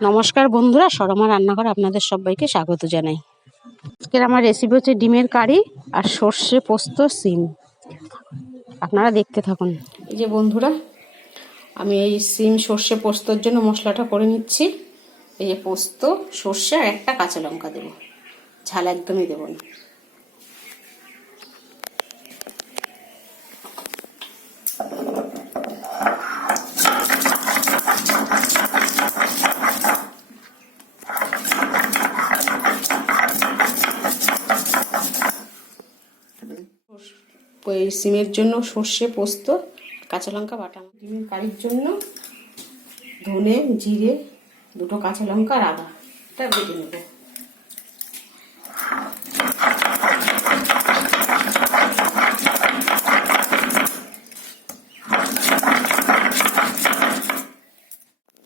নমস্কার বন্ধুরা, সরমা রান্নাঘর আপনাদের সবাইকে স্বাগত জানাই। আজকের আমার রেসিপি হচ্ছে ডিমের কারি আর সর্ষে পোস্ত সিম। আপনারা দেখতে থাকুন। এই যে বন্ধুরা, আমি এই সিম সর্ষে পোস্তর জন্য মশলাটা করে নিচ্ছি। এই যে পোস্ত, সর্ষে আর একটা কাঁচা লঙ্কা দেবো, ঝাল একদমই দেবো না। এই সিমের জন্য সর্ষে পোস্ত কাঁচা লঙ্কা বাটা। ডিমের কারির জন্য ধনে জিরে দুটো কাঁচা লঙ্কা আর আদা এটা বেটে নেব।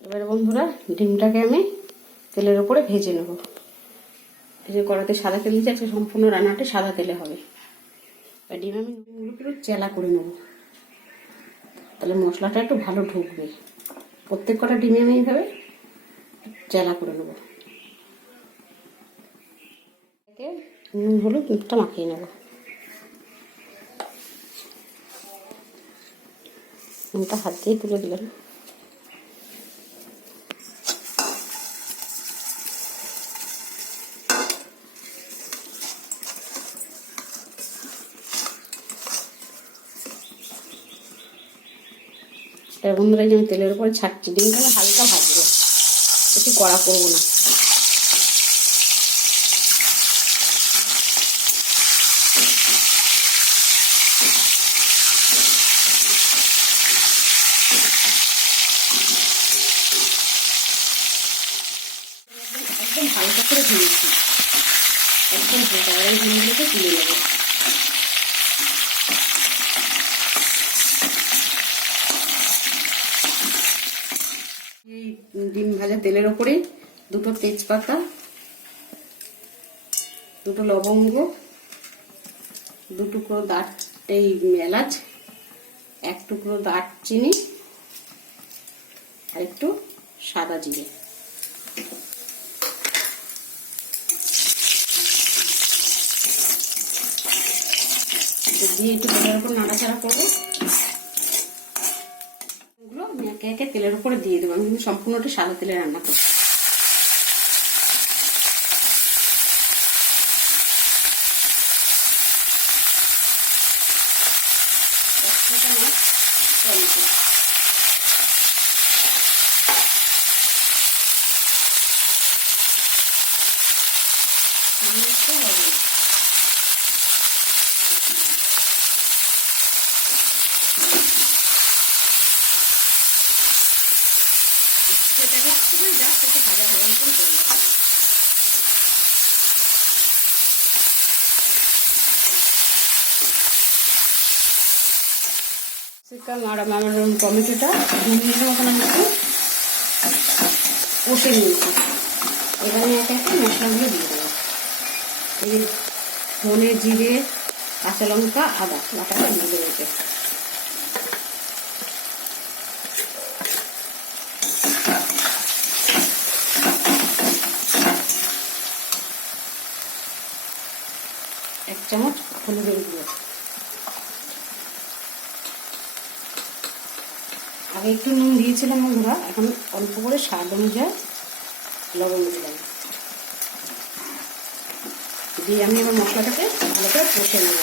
এবারে বন্ধুরা, ডিমটাকে আমি তেলের উপরে ভেজে নেব। এই যে কড়াতে সাদা তেল দিয়েছি, আজকে সম্পূর্ণ রান্নাটা সাদা তেলে হবে। ডিম আমি একটু চেলা করে নেব, তাহলে মশলাটা একটু ভালো ঢুকবে। প্রত্যেক কটা ডিমে আমি এইভাবে চেলা করে নেব। নুন হলুদ দুধটা মাখিয়ে নেব। নুনটা হাত দিয়ে তুলে দিলাম। বন্ধুরা, আমি তেলের উপরে ছাড়ছি। ডিমটা আমি হালকা ভাজবো, একটু কড়া করবো না। একদম হালকা করে ভেজেছি, একদম হালকা। এবার ডিমগুলোকে তুলে নেবো। এই ডিম ভাজা তেলের ওপরে দুটো তেজপাতা, দুটো লবঙ্গ, দু টুকরো এলাচ, এক টুকরো দারচিনি আর একটু সাদা জিরে দিয়ে একটু তেলের উপর নাড়াচাড়া করবো। এগুলো আমি একে একে তেলের উপরে দিয়ে দেবো। আমি কিন্তু সম্পূর্ণটা সাদা তেলে রান্না করবো। আর আমার টমেটোটা 2 মিনিটের মতন আমি একটু কষে নিয়েছি। এখানে একে একে মশলাগুলো দিয়ে দেবো। এই ধনে জিরে কাঁচা লঙ্কা আদা বাটাটা দিয়ে দেবো। এক চামচ হলুদের গুঁড়ো। আগে একটু নুন দিয়েছিলাম বন্ধুরা, এখন অল্প করে স্বাদ অনুযায়ী লবণ দিলাম। দিয়ে আমি এবার মশলাটাকে ভালো করে কষে নেব।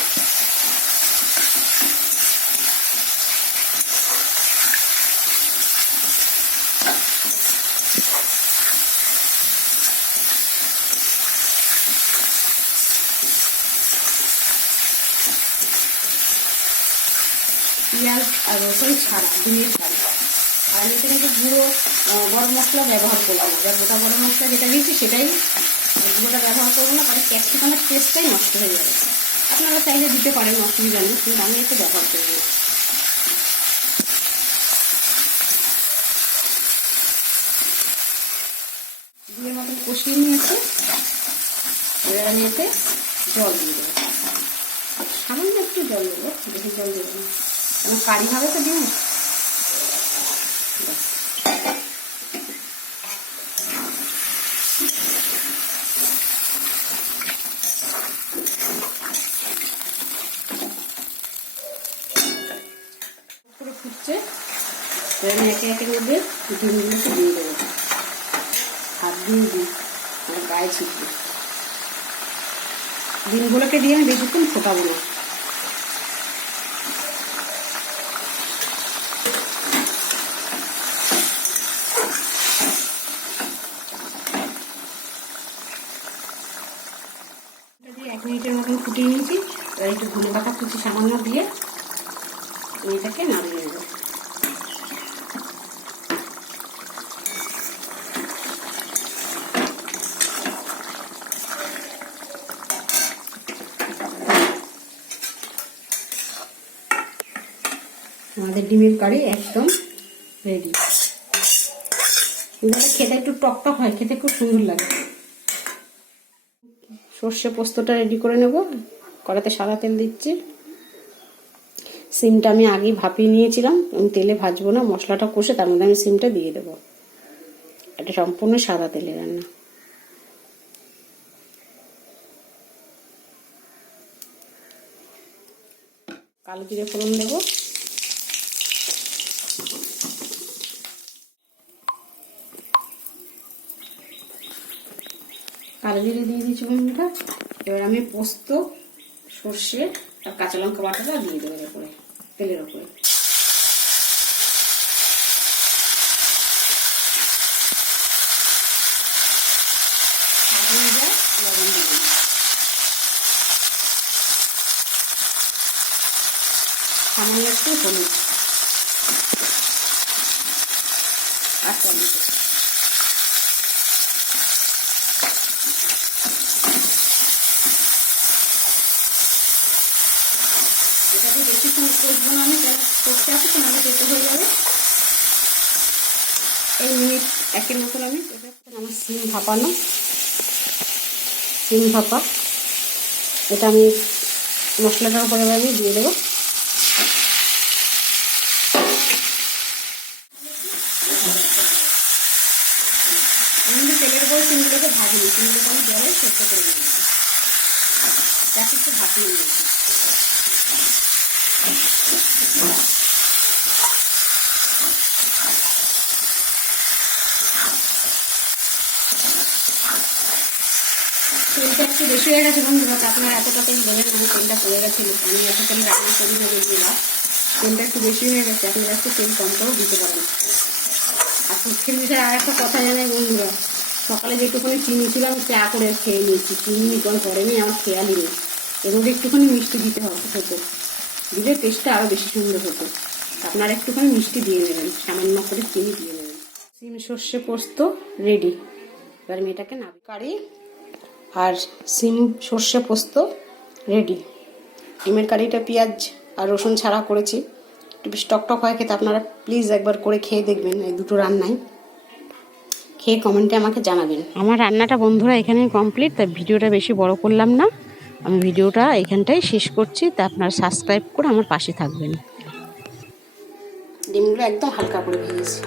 পেঁয়াজ আর রসুন ছাড়া, ডিমের ছাড়া। আর আমি এখানে যে গুঁড়ো গরম মশলা ব্যবহার করবো না, যা গোটা গরম মশলা যেটা দিয়েছি সেটাই, গুঁড়োটা ব্যবহার করবো না, কারণ ক্যাপসিকামের টেস্টটাই নষ্ট হয়ে যাবে। আপনারা চাইলে দিতে পারেন, অসুবিধা নেই, কিন্তু আমি একটু ব্যবহার করবো না। দিয়ে মতন কষিয়ে নিয়েছে। এবার আমি এতে জল দিয়ে দেবো, সামান্য একটু জল দেবো, বেশি জল দেবো না। কারি হবে তো ডিম। ফুটছে, আমি একে একে মধ্যে ডিমগুলোকে দিয়ে দেবো। হাত দিয়ে দিই আর গায়ে ছিটবে। ডিমগুলোকে দিয়ে আমি বেশিক্ষণ ফোটাবো না। দিয়ে 1 মিনিটের মতন ফুটিয়ে নিয়েছি। এবার একটু ধনে পাতা কুচি সামান্য দিয়ে এটাকে নামিয়ে নেব। আমাদের ডিমের কারি একদম রেডি। এবারে খেতে একটু টকটক হয়, খেতে খুব সুন্দর লাগে। সর্ষে পোস্তটা রেডি করে নেব। কড়াতে সাদা তেল দিচ্ছি। সিমটা আমি আগেই ভাপিয়ে নিয়েছিলাম, আমি তেলে ভাজবো না, মশলাটা কষে তার মধ্যে আমি সিমটা দিয়ে দেবো। এটা সম্পূর্ণ সাদা তেলে রান্না। কালো জিরে ফোড়ন দেবো। কালো জিরে দিয়ে দিয়েছি বন্ধুরা। এবার আমি পোস্ত, সর্ষে আর কাঁচা লঙ্কা বাটাটা দিয়ে দেবো উপরে, তেলের উপরে। লবণ দিলাম, সামান্য একটু হলুদ আর টমেটো। এটাকে বেশিক্ষণ কষবো না, আমি কেন কষতে আছে তো নাহলে পেতে হয়ে যাবে। এই মিনিট 1-এর মতন আমি আমার সিম ভাপানো, সিম ভাপা এটা আমি মশলাটার উপরে আমি দিয়ে দেবো। আমি কিন্তু তেলের উপরে সিমগুলোকে ভাজিনি, সিমগুলোকে আমি জলে সেদ্ধ করে নিয়েছি, একটু ভাপিয়ে নিয়েছি। তেলটা একটু বেশি হয়ে গেছে বন্ধুরা, আপনারা এতটা তেল দেবেন না, তেলটা পড়ে গেছিলো। আমি এত তেল রান্না করি না বন্ধুরা, তেলটা একটু বেশি হয়ে গেছে, আপনারা একটু তেল কম করেও দিতে পারেন। আর পুষ্টির বিষয়ে আর একটা কথা জানাই বন্ধুরা, সকালে যেটুকুনি চিনি ছিল আমি চা করে খেয়ে নিয়েছি, চিনি করেনি, আমার খেয়ালই নেই। এর মধ্যে একটুখানি মিষ্টি দিতে হতো, দিলে টেস্টটা আরও বেশি সুন্দর হতো। আপনারা একটুখানি মিষ্টি দিয়ে নেবেন, সামান্য করে চিনি দিয়ে নেবেন। সিম সর্ষে পোস্ত রেডি। এবার আমি এটাকে নাবি। কারি আর সিম সর্ষে পোস্ত রেডি। ডিমের কারিটা পেঁয়াজ আর রসুন ছাড়া করেছি, একটু বেশ টকটক হয় খেতে। আপনারা প্লিজ একবার করে খেয়ে দেখবেন এই দুটো রান্নাই, খেয়ে কমেন্টে আমাকে জানাবেন। আমার রান্নাটা বন্ধুরা এখানে কমপ্লিট, তাই ভিডিওটা বেশি বড় করলাম না, আমি ভিডিওটা এখানটাই শেষ করছি। তা আপনারা সাবস্ক্রাইব করে আমার পাশে থাকবেন। ডিমগুলো একদম হালকা করে ভেজেছি।